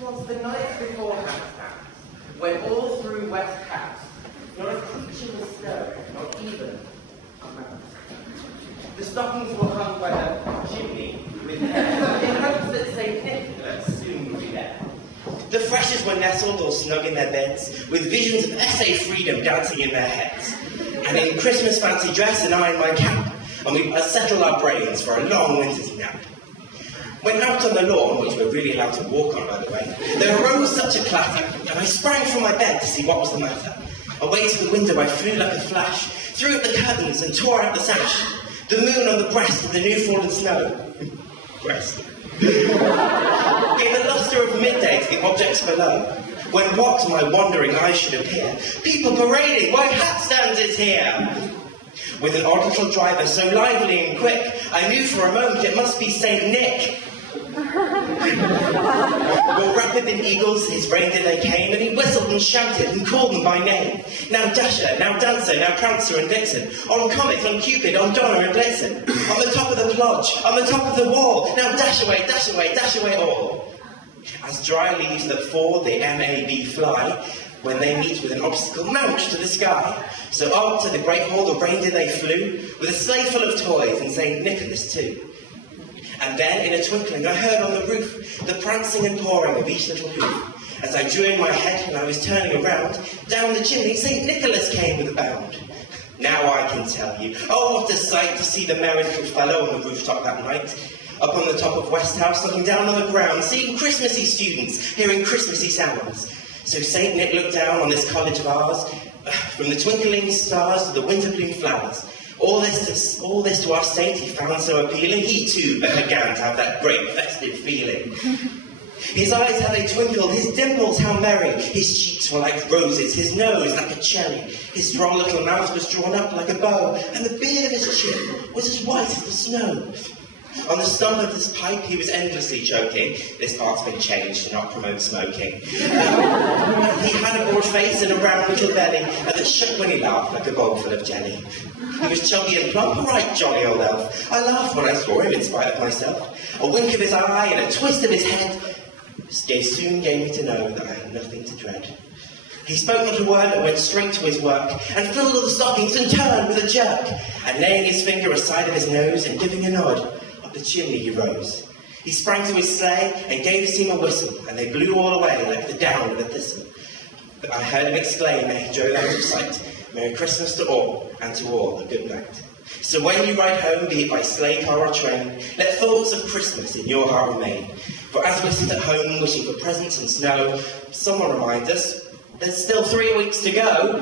'Twas the night before HATStands, when all through West House, not a creature was stirring, not even a mouse. The stockings were hung by the chimney with hair, in hopes that St. Nicholas soon would be there. The freshers were nestled all snug in their beds, with visions of essay freedom dancing in their heads. And in Christmas fancy dress and I in my cap, and we settled our brains for a long winter's nap. When out on the lawn, which we're really allowed to walk on, by the way, there arose such a clatter, and I sprang from my bed to see what was the matter. Away to the window I flew like a flash, threw up the curtains and tore out the sash. The moon on the breast of the new fallen snow. Breast. Gave the lustre of midday to the objects below. When what to my wandering eyes should appear, people parading, why HATStands is here! With an odd little driver so lively and quick, I knew for a moment it must be St. Nick. More rapid than eagles, his reindeer they came, and he whistled and shouted and called them by name. Now Dasher, now Dancer, now Prancer and Vixen, on Comet, on Cupid, on Donner and Blitzen, on the top of the plodge, on the top of the wall, now dash away all. As dry leaves that fall, the MAB fly, when they meet with an obstacle, mount to the sky. So up to the great hall the reindeer they flew, with a sleigh full of toys, and St. Nicholas too. And then, in a twinkling, I heard on the roof the prancing and pawing of each little hoof. As I drew in my head and I was turning around, down the chimney St. Nicholas came with a bound. Now I can tell you, oh what a sight to see the merry little fellow on the rooftop that night. Up on the top of West House, looking down on the ground, seeing Christmassy students, hearing Christmassy sounds. So St. Nick looked down on this college of ours, from the twinkling stars to the winter-bloom flowers. All this to our saint he found so appealing, he too began to have that great festive feeling. His eyes, how they twinkled, his dimples, how merry, his cheeks were like roses, his nose like a cherry, his droll little mouth was drawn up like a bow, and the beard of his chin was as white as the snow. On the stump of his pipe he was endlessly choking. This part's been changed to not promote smoking. He had a broad face and a round little belly, and that shook when he laughed like a bowl full of jelly. He was chubby and plump, a right jolly old elf. I laughed when I saw him in spite of myself. A wink of his eye and a twist of his head soon gave me to know that I had nothing to dread. He spoke not a word but went straight to his work, and filled all the stockings and turned with a jerk. And laying his finger aside of his nose and giving a nod, up the chimney he rose. He sprang to his sleigh and gave his team a whistle, and they blew all away like the down of a thistle. But I heard him exclaim ere he drove out of sight, Merry Christmas to all, and to all a good night. So when you ride home, be it by sleigh, car or train, let thoughts of Christmas in your heart remain. For as we sit at home wishing for presents and snow, someone reminds us there's still 3 weeks to go.